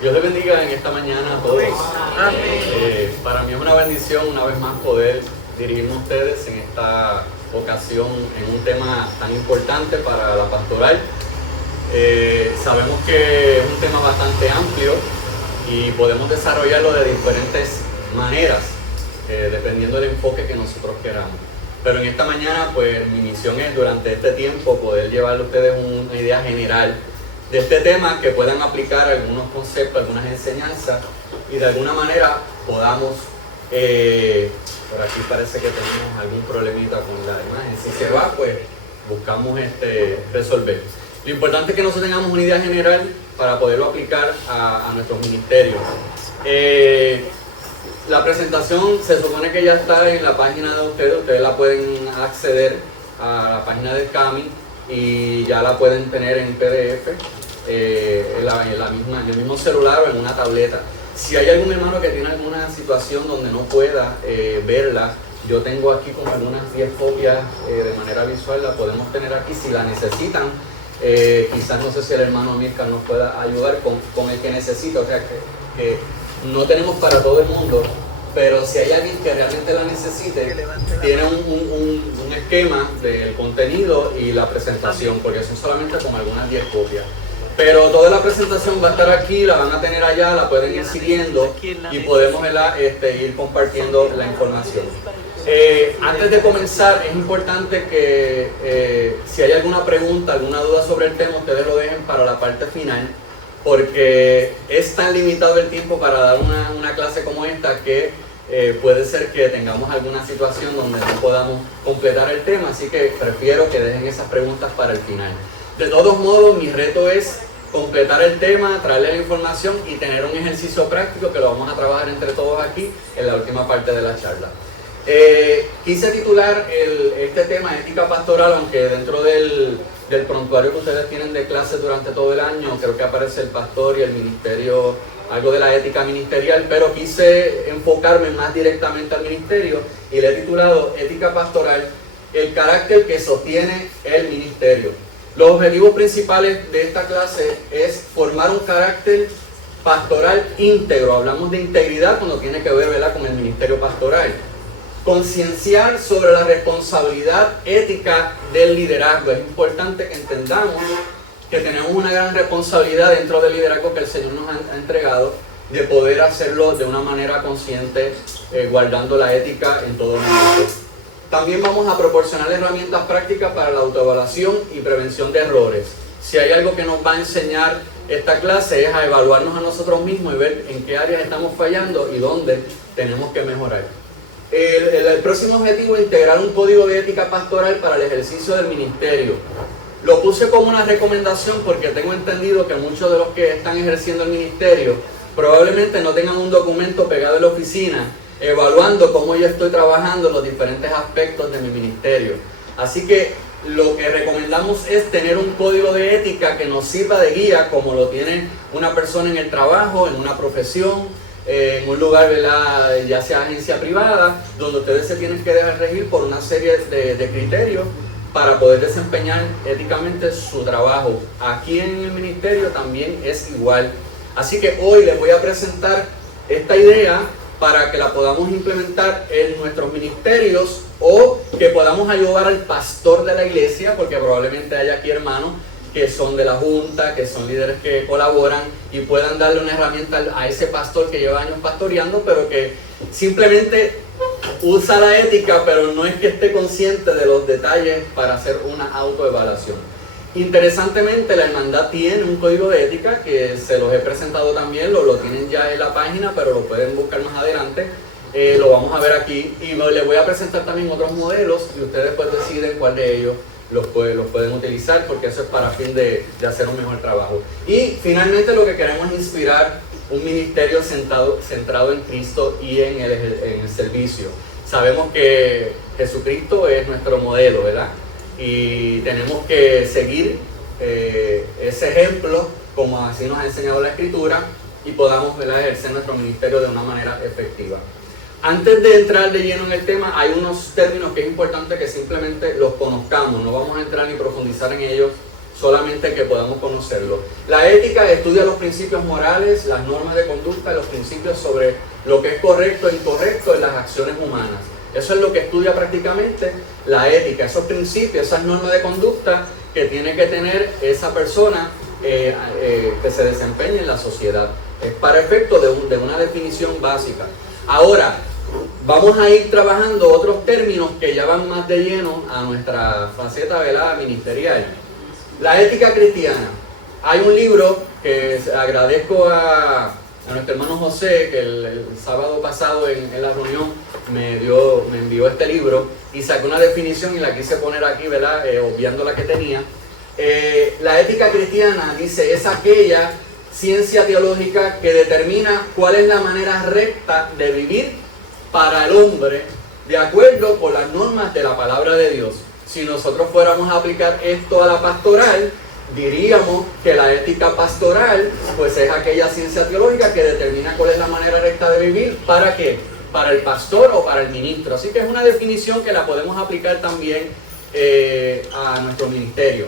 Dios les bendiga en esta mañana a todos. Para mí es una bendición una vez más poder dirigirme a ustedes en esta ocasión en un tema tan importante para la pastoral. Sabemos que es un tema bastante amplio y podemos desarrollarlo de diferentes maneras, dependiendo del enfoque que nosotros queramos. Pero en esta mañana, pues mi misión es durante este tiempo poder llevarle a ustedes una idea general de este tema, que puedan aplicar algunos conceptos, algunas enseñanzas y de alguna manera podamos, por aquí parece que tenemos algún problemita con la imagen, si se va pues buscamos resolver. Lo importante es que nosotros tengamos una idea general para poderlo aplicar a nuestros ministerios. La presentación se supone que ya está en la página de ustedes la pueden acceder a la página del CAMI y ya la pueden tener en PDF, en el mismo celular o en una tableta. Si hay algún hermano que tiene alguna situación donde no pueda verla, yo tengo aquí como algunas 10 copias de manera visual, la podemos tener aquí si la necesitan. Quizás no sé si el hermano Amílcar nos pueda ayudar con el que necesita, o sea que no tenemos para todo el mundo, pero si hay alguien que realmente la necesite, tiene un esquema del contenido y la presentación, porque son solamente como algunas 10 copias. Pero toda la presentación va a estar aquí, la van a tener allá, la pueden ir siguiendo y podemos ir compartiendo la información. Antes de comenzar, es importante que si hay alguna pregunta, alguna duda sobre el tema, ustedes lo dejen para la parte final, porque es tan limitado el tiempo para dar una clase como esta que puede ser que tengamos alguna situación donde no podamos completar el tema, así que prefiero que dejen esas preguntas para el final. De todos modos, mi reto es completar el tema, traerle la información y tener un ejercicio práctico que lo vamos a trabajar entre todos aquí en la última parte de la charla. Quise titular este tema ética pastoral, aunque dentro del prontuario que ustedes tienen de clases durante todo el año, creo que aparece el pastor y el ministerio, algo de la ética ministerial, pero quise enfocarme más directamente al ministerio y le he titulado Ética Pastoral, el carácter que sostiene el ministerio. Los objetivos principales de esta clase es formar un carácter pastoral íntegro. Hablamos de integridad cuando tiene que ver, ¿verdad?, con el ministerio pastoral. Concienciar sobre la responsabilidad ética del liderazgo. Es importante que entendamos que tenemos una gran responsabilidad dentro del liderazgo que el Señor nos ha entregado, de poder hacerlo de una manera consciente, guardando la ética en todo momento. También vamos a proporcionar herramientas prácticas para la autoevaluación y prevención de errores. Si hay algo que nos va a enseñar esta clase es a evaluarnos a nosotros mismos y ver en qué áreas estamos fallando y dónde tenemos que mejorar. El próximo objetivo es integrar un código de ética pastoral para el ejercicio del ministerio. Lo puse como una recomendación porque tengo entendido que muchos de los que están ejerciendo el ministerio probablemente no tengan un documento pegado en la oficina evaluando cómo yo estoy trabajando en los diferentes aspectos de mi ministerio. Así que lo que recomendamos es tener un código de ética que nos sirva de guía, como lo tiene una persona en el trabajo, en una profesión, en un lugar, ¿verdad?, ya sea agencia privada, donde ustedes se tienen que dejar regir por una serie de criterios para poder desempeñar éticamente su trabajo. Aquí en el ministerio también es igual. Así que hoy les voy a presentar esta idea para que la podamos implementar en nuestros ministerios o que podamos ayudar al pastor de la iglesia, porque probablemente haya aquí hermanos que son de la junta, que son líderes que colaboran y puedan darle una herramienta a ese pastor que lleva años pastoreando, pero que simplemente usa la ética, pero no es que esté consciente de los detalles para hacer una autoevaluación. Interesantemente, la hermandad tiene un código de ética que se los he presentado también, lo tienen ya en la página, pero lo pueden buscar más adelante. Lo vamos a ver aquí y les voy a presentar también otros modelos y ustedes pues deciden cuál de ellos los pueden utilizar, porque eso es para fin de hacer un mejor trabajo. Y finalmente lo que queremos es inspirar un ministerio centrado en Cristo y en el servicio. Sabemos que Jesucristo es nuestro modelo, ¿verdad? Y tenemos que seguir ese ejemplo, como así nos ha enseñado la Escritura, y podamos, ¿verdad?, ejercer nuestro ministerio de una manera efectiva. Antes de entrar de lleno en el tema, hay unos términos que es importante que simplemente los conozcamos. No vamos a entrar ni profundizar en ellos solamente que podamos conocerlo. La ética estudia los principios morales, las normas de conducta, los principios sobre lo que es correcto e incorrecto en las acciones humanas. Eso es lo que estudia prácticamente la ética, esos principios, esas normas de conducta que tiene que tener esa persona que se desempeñe en la sociedad. Es para efecto de una definición básica. Ahora, vamos a ir trabajando otros términos que ya van más de lleno a nuestra faceta, ¿verdad?, ministerial. La ética cristiana. Hay un libro que agradezco a nuestro hermano José, que el sábado pasado en la reunión me envió este libro y sacó una definición y la quise poner aquí, ¿verdad?, obviando la que tenía. La ética cristiana, dice, es aquella ciencia teológica que determina cuál es la manera recta de vivir para el hombre de acuerdo con las normas de la palabra de Dios. Si nosotros fuéramos a aplicar esto a la pastoral, diríamos que la ética pastoral pues es aquella ciencia teológica que determina cuál es la manera recta de vivir. ¿Para qué? Para el pastor o para el ministro. Así que es una definición que la podemos aplicar también a nuestro ministerio.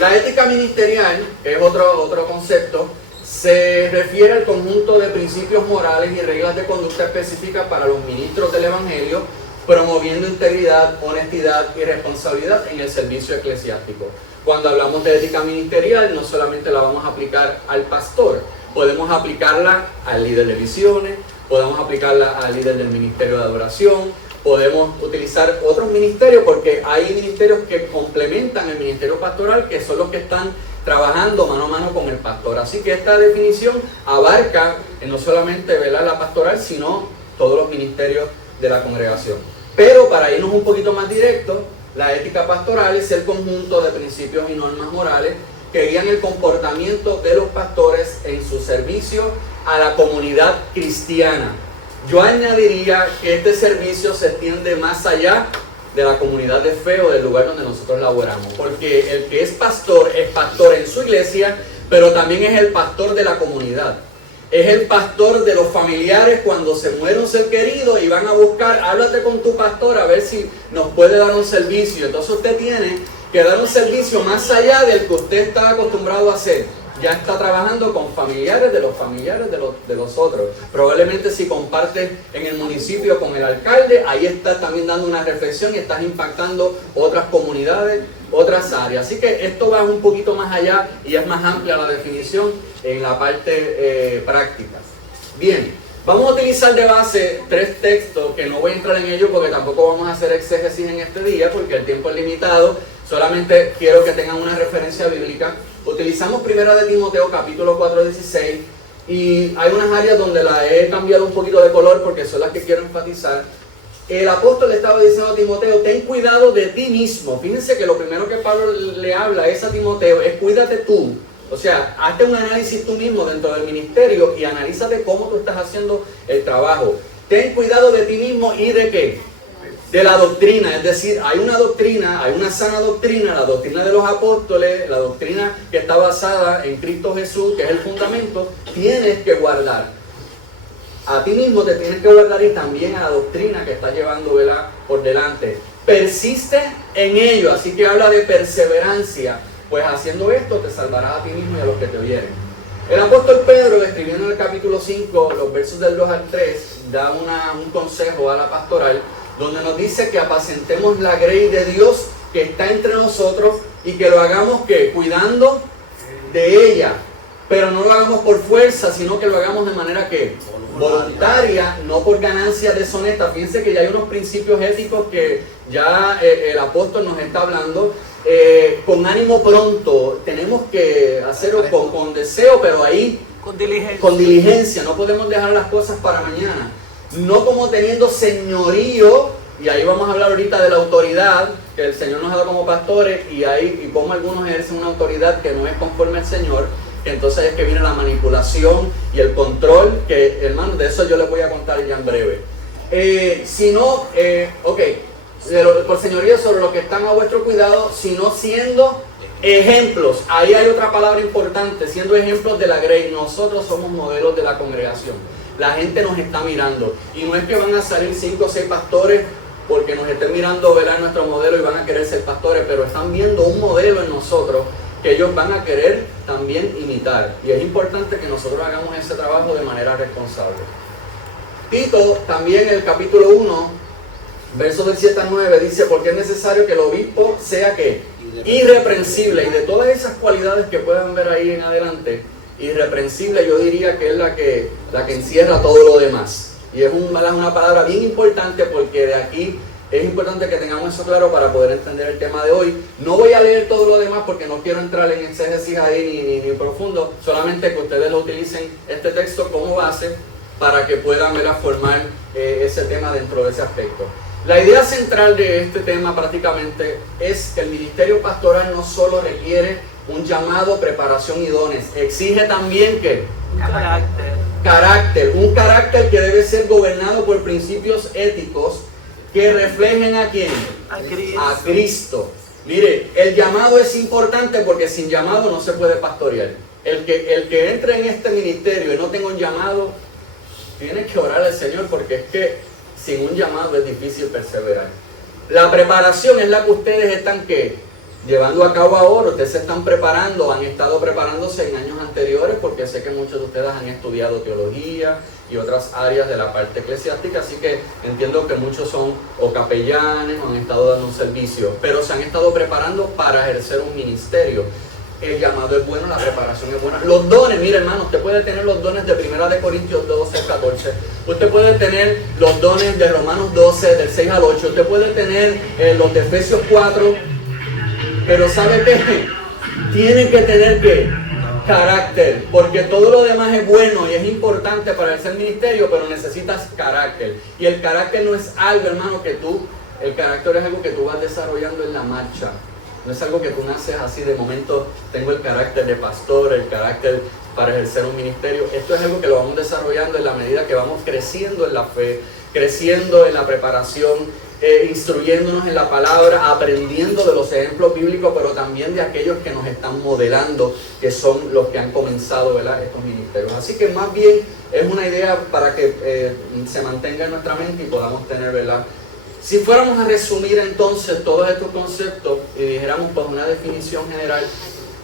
La ética ministerial, que es otro concepto, se refiere al conjunto de principios morales y reglas de conducta específicas para los ministros del Evangelio, promoviendo integridad, honestidad y responsabilidad en el servicio eclesiástico. Cuando hablamos de ética ministerial, no solamente la vamos a aplicar al pastor, podemos aplicarla al líder de misiones, podemos aplicarla al líder del ministerio de adoración, podemos utilizar otros ministerios porque hay ministerios que complementan el ministerio pastoral, que son los que están trabajando mano a mano con el pastor. Así que esta definición abarca no solamente, ¿verdad?, la pastoral, sino todos los ministerios de la congregación. Pero para irnos un poquito más directo, la ética pastoral es el conjunto de principios y normas morales que guían el comportamiento de los pastores en su servicio a la comunidad cristiana. Yo añadiría que este servicio se extiende más allá de la comunidad de fe o del lugar donde nosotros laboramos, porque el que es pastor en su iglesia, pero también es el pastor de la comunidad. Es el pastor de los familiares cuando se muere un ser querido y van a buscar, háblate con tu pastor a ver si nos puede dar un servicio. Entonces usted tiene que dar un servicio más allá del que usted está acostumbrado a hacer. Ya está trabajando con familiares de los otros. Probablemente si compartes en el municipio con el alcalde, ahí estás también dando una reflexión y estás impactando otras comunidades, otras áreas. Así que esto va un poquito más allá y es más amplia la definición en la parte práctica. Bien, vamos a utilizar de base 3 textos que no voy a entrar en ellos porque tampoco vamos a hacer exégesis en este día porque el tiempo es limitado. Solamente quiero que tengan una referencia bíblica. Utilizamos 1 de Timoteo capítulo 4:16 y hay unas áreas donde la he cambiado un poquito de color porque son las que quiero enfatizar. El apóstol le estaba diciendo a Timoteo, ten cuidado de ti mismo. Fíjense que lo primero que Pablo le habla es a Timoteo, es cuídate tú. O sea, hazte un análisis tú mismo dentro del ministerio y analízate cómo tú estás haciendo el trabajo. Ten cuidado de ti mismo y ¿de qué? De la doctrina, es decir, hay una doctrina, hay una sana doctrina, la doctrina de los apóstoles, la doctrina que está basada en Cristo Jesús, que es el fundamento, tienes que guardar. A ti mismo te tienes que guardar y también a la doctrina que estás llevando, ¿verdad?, por delante. Persiste en ello, así que habla de perseverancia, pues haciendo esto te salvarás a ti mismo y a los que te oyeren. El apóstol Pedro, escribiendo en el capítulo 5, los versos del 2 al 3, da un consejo a la pastoral, donde nos dice que apacentemos la grey de Dios que está entre nosotros y que lo hagamos ¿qué? Cuidando de ella, pero no lo hagamos por fuerza, sino que lo hagamos de manera que voluntaria, no por ganancia deshonesta. Fíjense que ya hay unos principios éticos que ya el apóstol nos está hablando. Con ánimo pronto, tenemos que hacerlo con deseo, pero ahí con diligencia, no podemos dejar las cosas para mañana. No como teniendo señorío, y ahí vamos a hablar ahorita de la autoridad que el Señor nos ha dado como pastores, y cómo algunos ejercen una autoridad que no es conforme al Señor. Entonces es que viene la manipulación y el control, que hermano, de eso yo les voy a contar ya en breve. Sino, por señoría sobre los que están a vuestro cuidado, sino siendo ejemplos. Ahí hay otra palabra importante, siendo ejemplos de la grey. Nosotros somos modelos de la congregación. La gente nos está mirando y no es que van a salir 5 o 6 pastores porque nos estén mirando, ¿verdad?, nuestro modelo y van a querer ser pastores, pero están viendo un modelo en nosotros que ellos van a querer también imitar. Y es importante que nosotros hagamos ese trabajo de manera responsable. Tito, también en el capítulo 1, versos del 7 al 9, dice, porque es necesario que el obispo sea ¿qué? Irreprensible. Y de todas esas cualidades que puedan ver ahí en adelante, irreprensible yo diría que es la que encierra todo lo demás. Y es una palabra bien importante, porque de aquí es importante que tengamos eso claro para poder entender el tema de hoy. No voy a leer todo lo demás porque no quiero entrar en exégesis ahí ni profundo, solamente que ustedes lo utilicen este texto como base para que puedan formar ese tema dentro de ese aspecto. La idea central de este tema prácticamente es que el ministerio pastoral no solo requiere un llamado, preparación y dones, exige también que un carácter que debe ser gobernado por principios éticos que reflejen ¿a quién? A Cristo. Mire, el llamado es importante porque sin llamado no se puede pastorear. El que entre en este ministerio y no tenga un llamado, tiene que orar al Señor, porque es que sin un llamado es difícil perseverar. La preparación es la que ustedes están llevando a cabo ahora. Ustedes se están preparando, han estado preparándose en años anteriores, porque sé que muchos de ustedes han estudiado teología y otras áreas de la parte eclesiástica, así que entiendo que muchos son o capellanes o han estado dando un servicio, pero se han estado preparando para ejercer un ministerio. El llamado es bueno, la preparación es buena. Los dones, mire hermano, usted puede tener los dones de 1 Corintios 12, 14. Usted puede tener los dones de Romanos 12, del 6 al 8. Usted puede tener los de Efesios 4. Pero ¿sabe qué? Tiene que tener carácter, porque todo lo demás es bueno y es importante para el ministerio, pero necesitas carácter. Y el carácter no es algo, hermano, el carácter es algo que tú vas desarrollando en la marcha. No es algo que tú naces así de momento, tengo el carácter de pastor, el carácter para ejercer un ministerio. Esto es algo que lo vamos desarrollando en la medida que vamos creciendo en la fe, creciendo en la preparación, instruyéndonos en la palabra, aprendiendo de los ejemplos bíblicos, pero también de aquellos que nos están modelando, que son los que han comenzado, ¿verdad?, estos ministerios. Así que más bien es una idea para que se mantenga en nuestra mente y podamos tener, ¿verdad? Si fuéramos a resumir entonces todos estos conceptos y dijéramos pues una definición general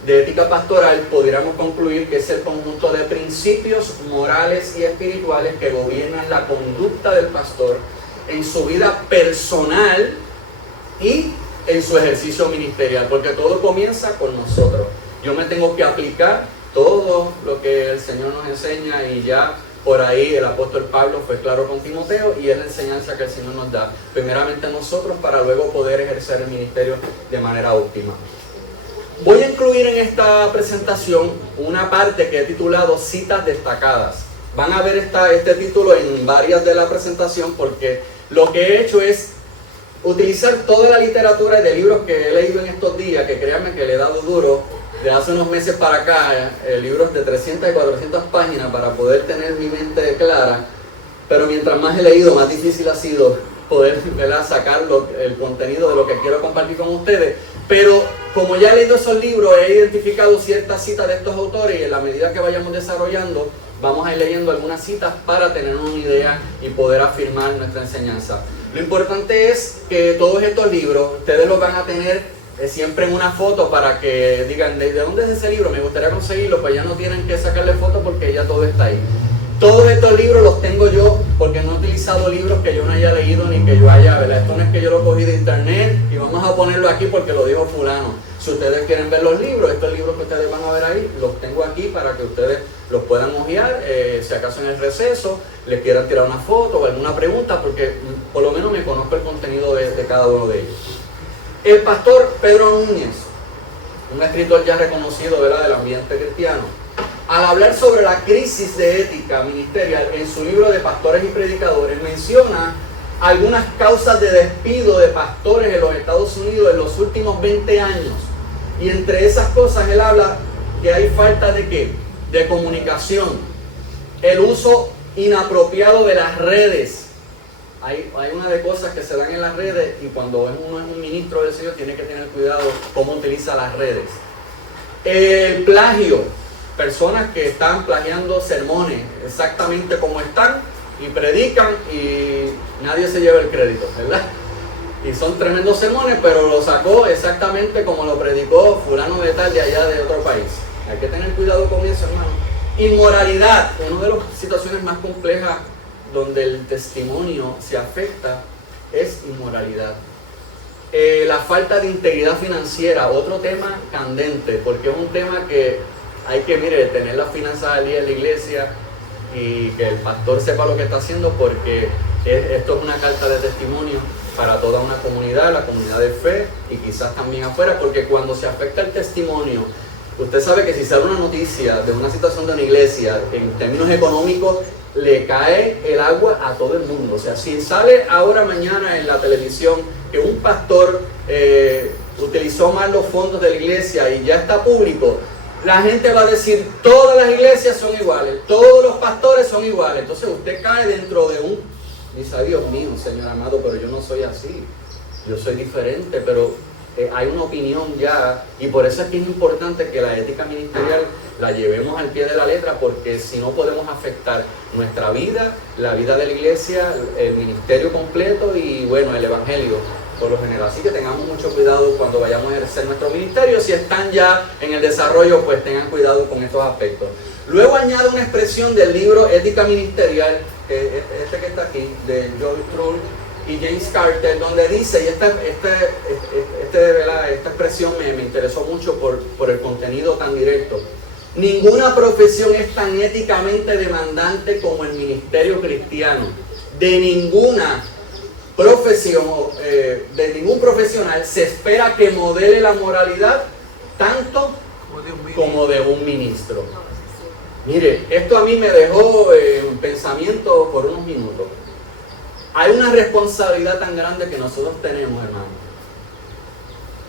de ética pastoral, pudiéramos concluir que es el conjunto de principios morales y espirituales que gobiernan la conducta del pastor en su vida personal y en su ejercicio ministerial, porque todo comienza con nosotros. Yo me tengo que aplicar todo lo que el Señor nos enseña, y ya por ahí el apóstol Pablo fue claro con Timoteo, y es la enseñanza que el Señor nos da primeramente a nosotros para luego poder ejercer el ministerio de manera óptima. Voy a incluir en esta presentación una parte que he titulado citas destacadas. Van a ver este título en varias de la presentación, porque lo que he hecho es utilizar toda la literatura de libros que he leído en estos días, que créanme que le he dado duro de hace unos meses para acá, libros de 300 y 400 páginas para poder tener mi mente clara, pero mientras más he leído, más difícil ha sido poder, ¿verdad?, sacar el contenido de lo que quiero compartir con ustedes. Pero como ya he leído esos libros, he identificado ciertas citas de estos autores, y en la medida que vayamos desarrollando, vamos a ir leyendo algunas citas para tener una idea y poder afirmar nuestra enseñanza. Lo importante es que todos estos libros, ustedes los van a tener siempre en una foto para que digan, ¿de dónde es ese libro? Me gustaría conseguirlo, pues ya no tienen que sacarle foto porque ya todo está ahí. Todos estos libros los tengo yo porque no he utilizado libros que yo no haya leído ni que yo haya, ¿verdad? Esto no es que yo lo cogí de internet y vamos a ponerlo aquí porque lo dijo fulano. Si ustedes quieren ver los libros, estos libros que ustedes van a ver ahí, los tengo aquí para que ustedes los puedan hojear, si acaso en el receso les quieran tirar una foto o alguna pregunta, porque por lo menos me conozco el contenido de cada uno de ellos. El pastor Pedro Núñez, un escritor ya reconocido, ¿verdad?, del ambiente cristiano, al hablar sobre la crisis de ética ministerial en su libro de Pastores y Predicadores, menciona algunas causas de despido de pastores en los Estados Unidos en los últimos 20 años. Y entre esas cosas él habla que hay falta de ¿qué? De comunicación, el uso inapropiado de las redes. Hay una de cosas que se dan en las redes, y cuando uno es un ministro del Señor tiene que tener cuidado cómo utiliza las redes. El plagio, personas que están plagiando sermones exactamente como están y predican y nadie se lleva el crédito, ¿verdad? Y son tremendos sermones, pero lo sacó exactamente como lo predicó fulano de tal de allá de otro país. Hay que tener cuidado con eso, hermano. Inmoralidad, una de las situaciones más complejas donde el testimonio se afecta es inmoralidad. La falta de integridad financiera, otro tema candente, porque es un tema que hay que, tener las finanzas al día en la iglesia y que el pastor sepa lo que está haciendo, porque esto es una carta de testimonio para toda una comunidad, la comunidad de fe y quizás también afuera, porque cuando se afecta el testimonio, usted sabe que si sale una noticia de una situación de una iglesia en términos económicos, le cae el agua a todo el mundo. O sea, si sale ahora mañana en la televisión que un pastor utilizó mal los fondos de la iglesia y ya está público, la gente va a decir, todas las iglesias son iguales, todos los pastores son iguales. Entonces usted cae dentro de dice, ay Dios mío, Señor amado, pero yo no soy así, yo soy diferente, pero hay una opinión ya, y por eso es que es importante que la ética ministerial la llevemos al pie de la letra, porque si no podemos afectar nuestra vida, la vida de la iglesia, el ministerio completo y bueno, el evangelio por lo general. Así que tengamos mucho cuidado cuando vayamos a ejercer nuestro ministerio. Si están ya en el desarrollo, pues tengan cuidado con estos aspectos. Luego añade una expresión del libro Ética Ministerial, este que está aquí, de Joel Trull y James Carter, donde dice, y esta expresión me interesó mucho por el contenido tan directo: ninguna profesión es tan éticamente demandante como el ministerio cristiano. De ninguna profesión, de ningún profesional se espera que modele la moralidad tanto como de un ministro. Mire, esto a mí me dejó un pensamiento por unos minutos. Hay una responsabilidad tan grande que nosotros tenemos, hermano.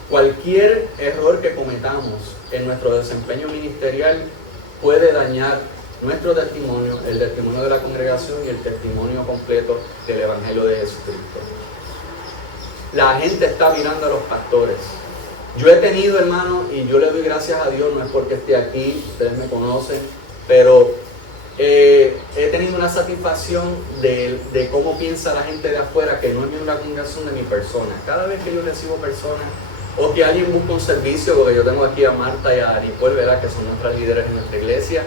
Cualquier error que cometamos en nuestro desempeño ministerial puede dañar nuestro testimonio, el testimonio de la congregación y el testimonio completo del Evangelio de Jesucristo. La gente está mirando a los pastores. Yo he tenido, hermano, y yo le doy gracias a Dios, no es porque esté aquí, ustedes me conocen, pero he tenido una satisfacción de cómo piensa la gente de afuera, que no es una congregación de mi persona. Cada vez que yo recibo personas, o que alguien busca un servicio, porque yo tengo aquí a Marta y a Nicole, ¿verdad?, que son nuestras líderes en nuestra iglesia,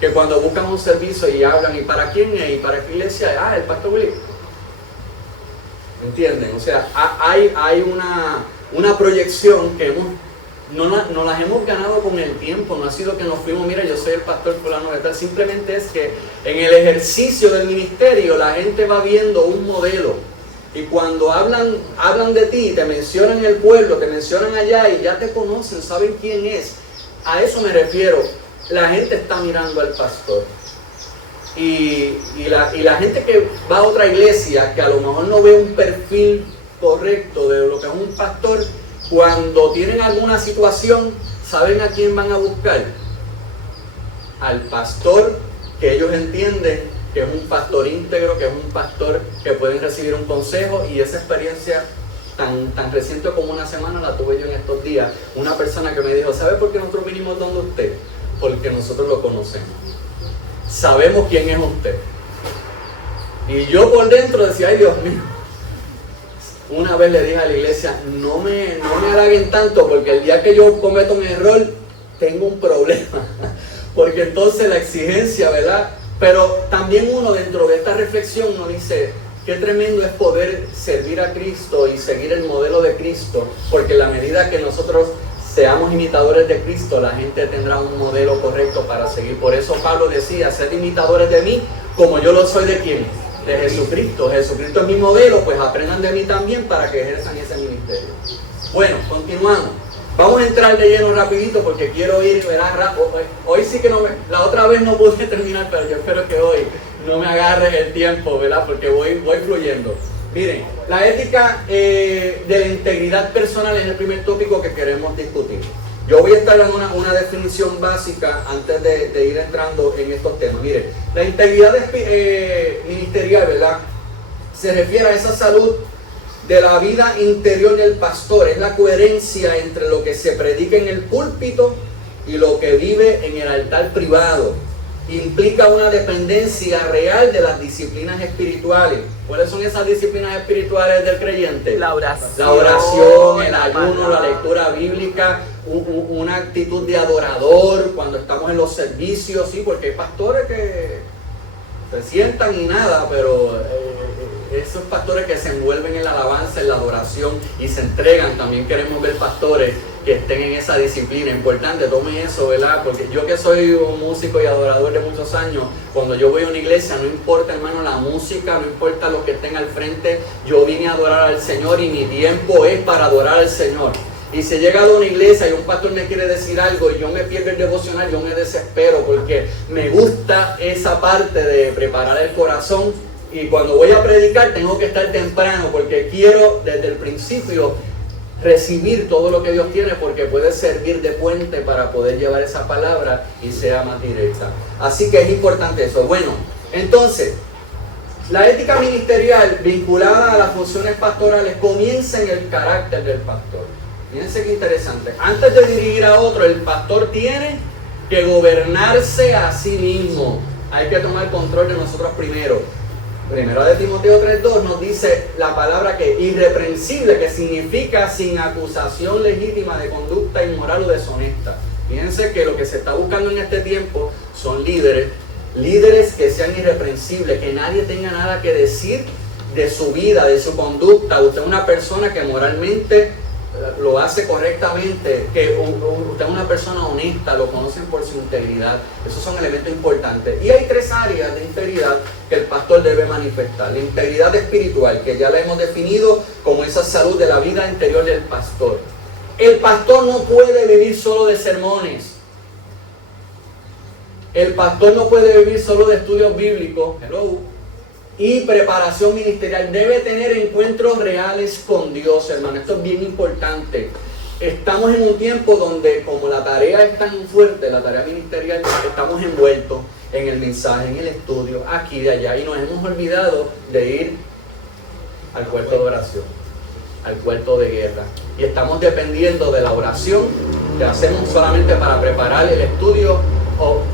que cuando buscan un servicio y hablan, ¿y para quién es? ¿Y para qué iglesia? Ah, el pastor Willy. ¿Entienden? O sea, hay una proyección que no las hemos ganado con el tiempo. No ha sido que nos fuimos, mira, yo soy el pastor fulano de tal. Simplemente es que en el ejercicio del ministerio la gente va viendo un modelo. Y cuando hablan de ti, te mencionan el pueblo, te mencionan allá y ya te conocen, saben quién es. A eso me refiero. La gente está mirando al pastor. Y la gente que va a otra iglesia, que a lo mejor no ve un perfil correcto de lo que es un pastor, cuando tienen alguna situación, ¿saben a quién van a buscar? Al pastor que ellos entienden que es un pastor íntegro, que es un pastor que pueden recibir un consejo. Y esa experiencia tan reciente como una semana la tuve yo en estos días. Una persona que me dijo, ¿sabe por qué nosotros vinimos donde usted? Porque nosotros lo conocemos. Sabemos quién es usted. Y yo por dentro decía, ay Dios mío. Una vez le dije a la iglesia, no me halaguen tanto, porque el día que yo cometo un error, tengo un problema. Porque entonces la exigencia, ¿verdad? Pero también uno dentro de esta reflexión uno dice, qué tremendo es poder servir a Cristo y seguir el modelo de Cristo, porque en la medida que nosotros seamos imitadores de Cristo, la gente tendrá un modelo correcto para seguir. Por eso Pablo decía, sed imitadores de mí, como yo lo soy de ¿quién? De Jesucristo. Jesucristo es mi modelo, pues aprendan de mí también para que ejerzan ese ministerio. Bueno, continuamos. Vamos a entrar de lleno rapidito porque quiero ir, ¿verdad? Hoy sí que la otra vez no pude terminar, pero yo espero que hoy no me agarre el tiempo, ¿verdad? Porque voy fluyendo. Miren, la ética de la integridad personal es el primer tópico que queremos discutir. Yo voy a estar dando una definición básica antes de ir entrando en estos temas. Miren, la integridad ministerial, ¿verdad?, se refiere a esa salud de la vida interior del pastor. Es la coherencia entre lo que se predica en el púlpito y lo que vive en el altar privado. implica una dependencia real de las disciplinas espirituales. ¿Cuáles son esas disciplinas espirituales del creyente? La oración, el ayuno, la lectura bíblica, una actitud de adorador cuando estamos en los servicios, sí, porque hay pastores que se sientan y nada, pero esos pastores que se envuelven en la alabanza, en la adoración y se entregan, también queremos ver pastores que estén en esa disciplina. Importante, tomen eso, ¿verdad? Porque yo que soy un músico y adorador de muchos años, cuando yo voy a una iglesia, no importa, hermano, la música, no importa lo que estén al frente, yo vine a adorar al Señor y mi tiempo es para adorar al Señor. Y si he llegado a una iglesia y un pastor me quiere decir algo y yo me pierdo el devocional, yo me desespero porque me gusta esa parte de preparar el corazón. Y cuando voy a predicar tengo que estar temprano porque quiero desde el principio recibir todo lo que Dios tiene, porque puede servir de puente para poder llevar esa palabra y sea más directa. Así que es importante eso. Bueno, entonces, la ética ministerial vinculada a las funciones pastorales comienza en el carácter del pastor. Fíjense qué interesante. Antes de dirigir a otro, el pastor tiene que gobernarse a sí mismo. Hay que tomar control de nosotros primero. Primera de Timoteo 3:2 nos dice la palabra que irreprensible, que significa sin acusación legítima de conducta inmoral o deshonesta. Fíjense que lo que se está buscando en este tiempo son líderes que sean irreprensibles, que nadie tenga nada que decir de su vida, de su conducta. Usted es una persona que moralmente lo hace correctamente, que usted es una persona honesta, lo conocen por su integridad. Esos son elementos importantes. Y hay 3 áreas de integridad que el pastor debe manifestar. La integridad espiritual, que ya la hemos definido como esa salud de la vida interior del pastor. El pastor no puede vivir solo de sermones. El pastor no puede vivir solo de estudios bíblicos. Y preparación ministerial. Debe tener encuentros reales con Dios, hermano. Esto es bien importante. Estamos en un tiempo donde, como la tarea es tan fuerte, la tarea ministerial, estamos envueltos en el mensaje, en el estudio, aquí y de allá, y nos hemos olvidado de ir al cuarto de oración, al cuarto de guerra. Y estamos dependiendo de la oración que hacemos solamente para preparar el estudio.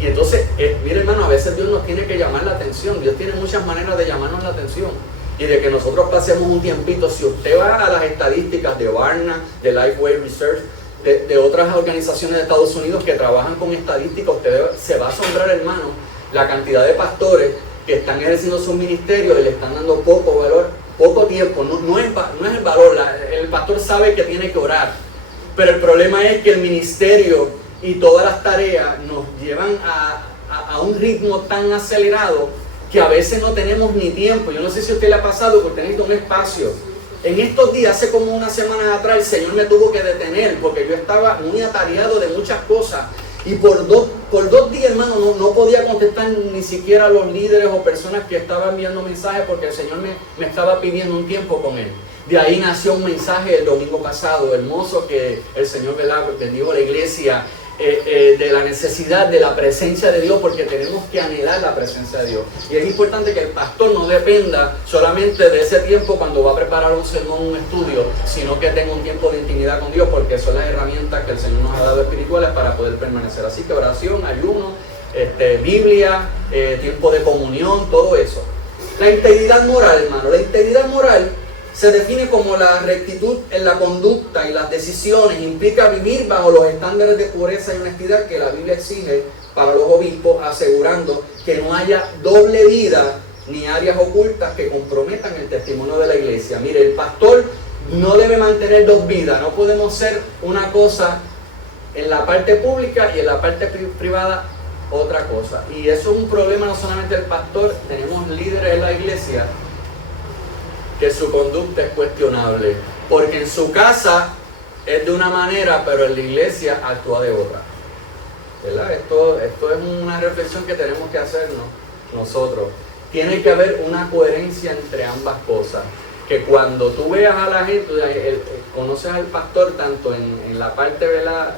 Y entonces, mire hermano, a veces Dios nos tiene que llamar la atención. Dios tiene muchas maneras de llamarnos la atención y de que nosotros pasemos un tiempito. Si usted va a las estadísticas de Barna, de Lifeway Research, de otras organizaciones de Estados Unidos que trabajan con estadísticas, usted se va a asombrar, hermano, la cantidad de pastores que están ejerciendo sus ministerios y le están dando poco valor, poco tiempo. No es el valor. El pastor sabe que tiene que orar, pero el problema es que el ministerio y todas las tareas nos llevan a un ritmo tan acelerado que a veces no tenemos ni tiempo. Yo no sé si a usted le ha pasado que usted necesita un espacio. En estos días, hace como una semana atrás, el Señor me tuvo que detener porque yo estaba muy atareado de muchas cosas. Y por dos días, hermano, no podía contestar ni siquiera a los líderes o personas que estaban enviando mensajes porque el Señor me estaba pidiendo un tiempo con Él. De ahí nació un mensaje el domingo pasado, hermoso, que el Señor bendijo a la iglesia, de la necesidad de la presencia de Dios, porque tenemos que anhelar la presencia de Dios. Y es importante que el pastor no dependa solamente de ese tiempo cuando va a preparar un sermón, un estudio, sino que tenga un tiempo de intimidad con Dios, porque son las herramientas que el Señor nos ha dado espirituales para poder permanecer. Así que oración, ayuno, Biblia, tiempo de comunión, todo eso. La integridad moral, hermano. La integridad moral se define como la rectitud en la conducta y las decisiones. Implica vivir bajo los estándares de pureza y honestidad que la Biblia exige para los obispos, asegurando que no haya doble vida ni áreas ocultas que comprometan el testimonio de la iglesia. Mire, el pastor no debe mantener 2 vidas. No podemos ser una cosa en la parte pública y en la parte privada otra cosa. Y eso es un problema no solamente del pastor. Tenemos líderes en la iglesia que su conducta es cuestionable, porque en su casa es de una manera, pero en la iglesia actúa de otra. ¿Verdad? Esto es una reflexión que tenemos que hacernos nosotros. Tiene que haber una coherencia entre ambas cosas, que cuando tú veas a la gente, conoces al pastor tanto en la parte de la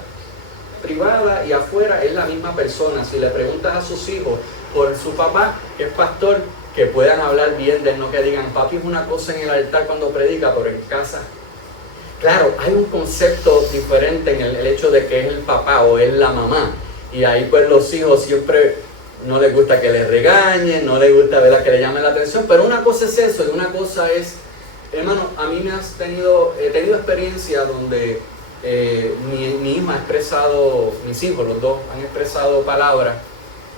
privada y afuera, es la misma persona. Si le preguntas a sus hijos por su papá, que es pastor, que puedan hablar bien de él, no que digan, papi es una cosa en el altar cuando predica, pero en casa. Claro, hay un concepto diferente en el hecho de que es el papá o es la mamá. Y ahí pues los hijos siempre no les gusta que les regañen, no les gusta, ¿verdad?, que le llamen la atención, pero una cosa es eso y una cosa es, hermano, a mí he tenido experiencias donde mi hija ha expresado, mis hijos, los dos, han expresado palabras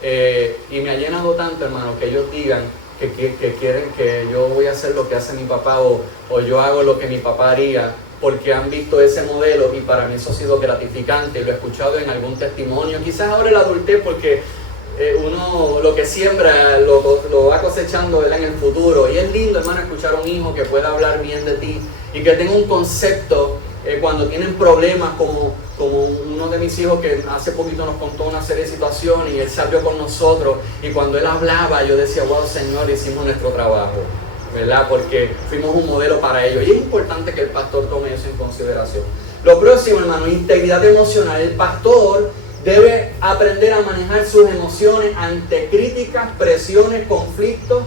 y me ha llenado tanto, hermano, que ellos digan que quieren que yo voy a hacer lo que hace mi papá o yo hago lo que mi papá haría, porque han visto ese modelo y para mí eso ha sido gratificante. Lo he escuchado en algún testimonio, quizás ahora en la adultez, porque uno lo que siembra lo va cosechando, ¿verdad?, en el futuro. Y es lindo, hermano, escuchar a un hijo que pueda hablar bien de ti y que tenga un concepto cuando tienen problemas, como uno de mis hijos que hace poquito nos contó una serie de situaciones y él salió con nosotros y cuando él hablaba yo decía, wow, Señor, hicimos nuestro trabajo, ¿verdad? Porque fuimos un modelo para ellos y es importante que el pastor tome eso en consideración. Lo próximo, hermano, integridad emocional. El pastor debe aprender a manejar sus emociones ante críticas, presiones, conflictos,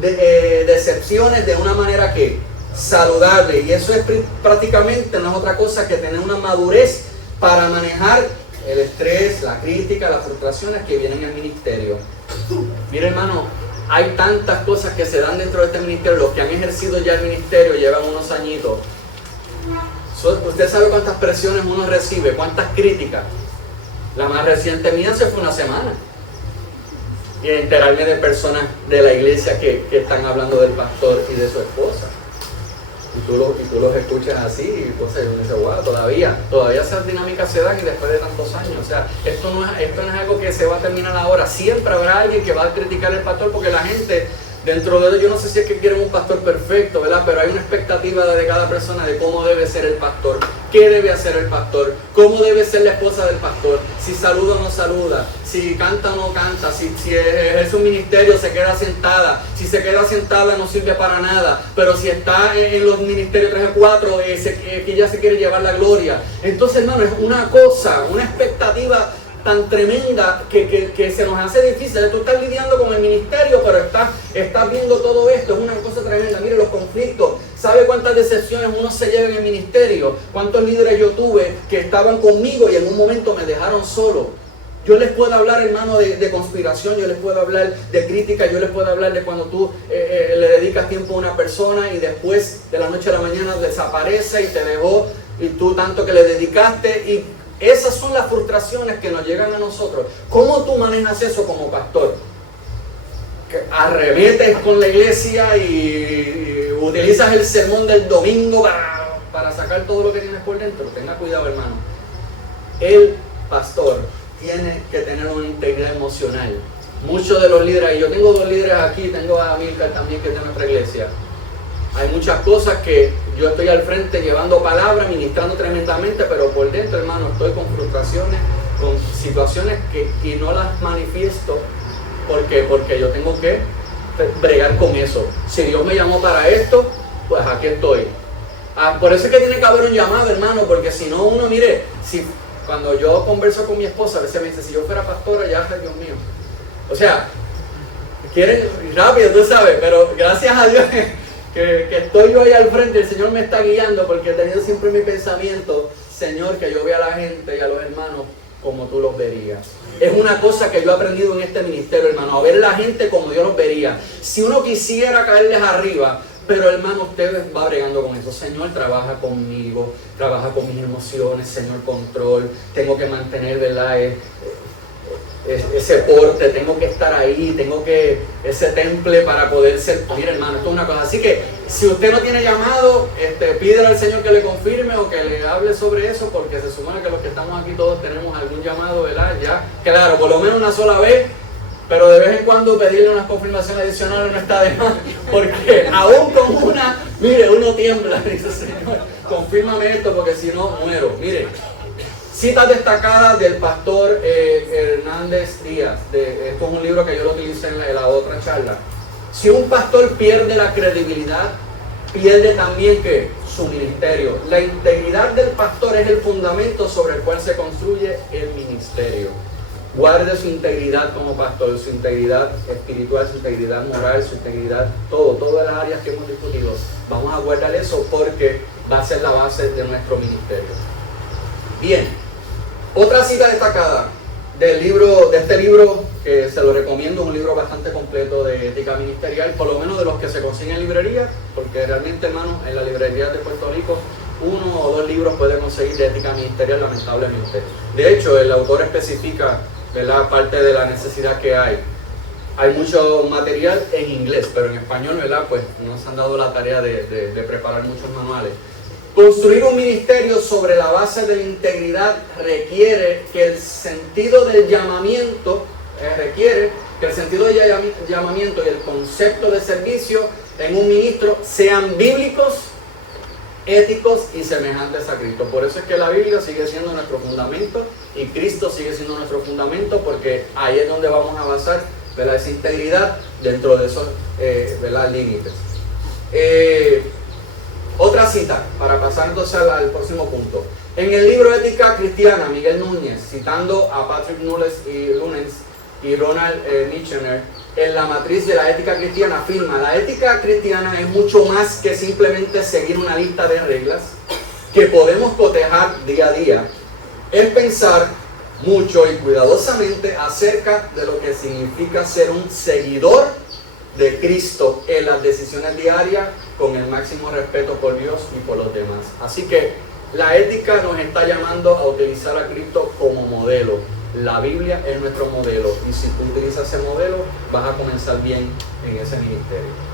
decepciones de una manera que saludable, y eso es prácticamente no es otra cosa que tener una madurez para manejar el estrés, la crítica, las frustraciones que vienen al ministerio. Mire, hermano, hay tantas cosas que se dan dentro de este ministerio. Los que han ejercido ya el ministerio llevan unos añitos. Usted sabe cuántas presiones uno recibe, cuántas críticas. La más reciente mía se fue una semana y enterarme de personas de la iglesia que están hablando del pastor y de su esposa. Y tú los escuchas así, y pues uno dice, wow, todavía esas dinámicas se dan y después de tantos años. O sea, esto no es algo que se va a terminar ahora. Siempre habrá alguien que va a criticar al pastor, porque la gente, dentro de ellos, yo no sé si es que quieren un pastor perfecto, ¿verdad? Pero hay una expectativa de cada persona de cómo debe ser el pastor, qué debe hacer el pastor, cómo debe ser la esposa del pastor, si saluda o no saluda, si canta o no canta, si ejerce un ministerio se queda sentada, si se queda sentada no sirve para nada, pero si está en los ministerios 3 o 4 que ya se quiere llevar la gloria. Entonces, hermano, es una cosa, una expectativa tan tremenda que se nos hace difícil. Tú estás lidiando con el ministerio, pero estás viendo todo esto, es una cosa tremenda. Mire, los conflictos, ¿sabe cuántas decepciones uno se lleva en el ministerio? ¿Cuántos líderes yo tuve que estaban conmigo y en un momento me dejaron solo? Yo les puedo hablar, hermano, de conspiración, yo les puedo hablar de crítica, yo les puedo hablar de cuando tú le dedicas tiempo a una persona y después de la noche a la mañana desaparece y te dejó, y tú tanto que le dedicaste. Y esas son las frustraciones que nos llegan a nosotros. ¿Cómo tú manejas eso como pastor? Que arremetes con la iglesia y utilizas el sermón del domingo para sacar todo lo que tienes por dentro. Tenga cuidado, hermano. El pastor tiene que tener una integridad emocional. Muchos de los líderes, y yo tengo 2 líderes aquí, tengo a Milcar también, que es de nuestra iglesia. Hay muchas cosas que yo estoy al frente llevando palabras, ministrando tremendamente, pero por dentro, hermano, estoy con frustraciones, con situaciones y no las manifiesto. ¿Por qué? Porque yo tengo que bregar con eso. Si Dios me llamó para esto, pues aquí estoy. Por eso es que tiene que haber un llamado, hermano, porque si no uno, mire, cuando yo converso con mi esposa, a veces me dice, si yo fuera pastora, ya, Dios mío. O sea, quieren rápido, tú sabes, pero gracias a Dios que estoy yo ahí al frente, el Señor me está guiando, porque he tenido siempre mi pensamiento, Señor, que yo vea a la gente y a los hermanos como tú los verías. Es una cosa que yo he aprendido en este ministerio, hermano, a ver la gente como Dios los vería. Si uno quisiera caerles arriba, pero hermano, usted va bregando con eso. Señor, trabaja conmigo, trabaja con mis emociones, Señor, control. Tengo que mantener, ¿verdad?, ese porte, tengo que estar ahí, ese temple para poder ser. Mira, hermano, esto es una cosa. Así que si usted no tiene llamado, pídele al Señor que le confirme o que le hable sobre eso, porque se supone que los que estamos aquí todos tenemos algún llamado, ¿verdad? Ya, claro, por lo menos una sola vez. Pero de vez en cuando pedirle unas confirmaciones adicionales no está de más, porque aún con una, mire, uno tiembla, dice, Señor, confírmame esto porque si no muero. Mire, citas destacadas del pastor Hernández Díaz, esto es un libro que yo lo utilicé en la otra charla. Si un pastor pierde la credibilidad, pierde también ¿qué? Su ministerio. La integridad del pastor es el fundamento sobre el cual se construye el ministerio. Guarde su integridad como pastor, su integridad espiritual, su integridad moral, su integridad, todas las áreas que hemos discutido. Vamos a guardar eso porque va a ser la base de nuestro ministerio. Bien, otra cita destacada de este libro que se lo recomiendo, un libro bastante completo de ética ministerial, por lo menos de los que se consiguen en librerías, porque realmente, hermanos, en las librerías de Puerto Rico, 1 o 2 libros puede conseguir de ética ministerial, lamentablemente. De hecho, el autor especifica, ¿verdad?, parte de la necesidad que hay. Hay mucho material en inglés, pero en español, ¿verdad?, pues no se han dado la tarea de preparar muchos manuales. Construir un ministerio sobre la base de la integridad requiere que el sentido del llamamiento y el concepto de servicio en un ministro sean bíblicos, éticos y semejantes a Cristo. Por eso es que la Biblia sigue siendo nuestro fundamento y Cristo sigue siendo nuestro fundamento, porque ahí es donde vamos a basar, ¿verdad?, esa integridad dentro de esos límites. Otra cita, para pasar entonces al próximo punto. En el libro Ética Cristiana, Miguel Núñez, citando a Patrick Nunez y Ronald Nichener, en la matriz de la ética cristiana, afirma: la ética cristiana es mucho más que simplemente seguir una lista de reglas que podemos cotejar día a día. Es pensar mucho y cuidadosamente acerca de lo que significa ser un seguidor de Cristo en las decisiones diarias, con el máximo respeto por Dios y por los demás. Así que la ética nos está llamando a utilizar a Cristo como modelo. La Biblia es nuestro modelo, y si tú utilizas ese modelo, vas a comenzar bien en ese ministerio.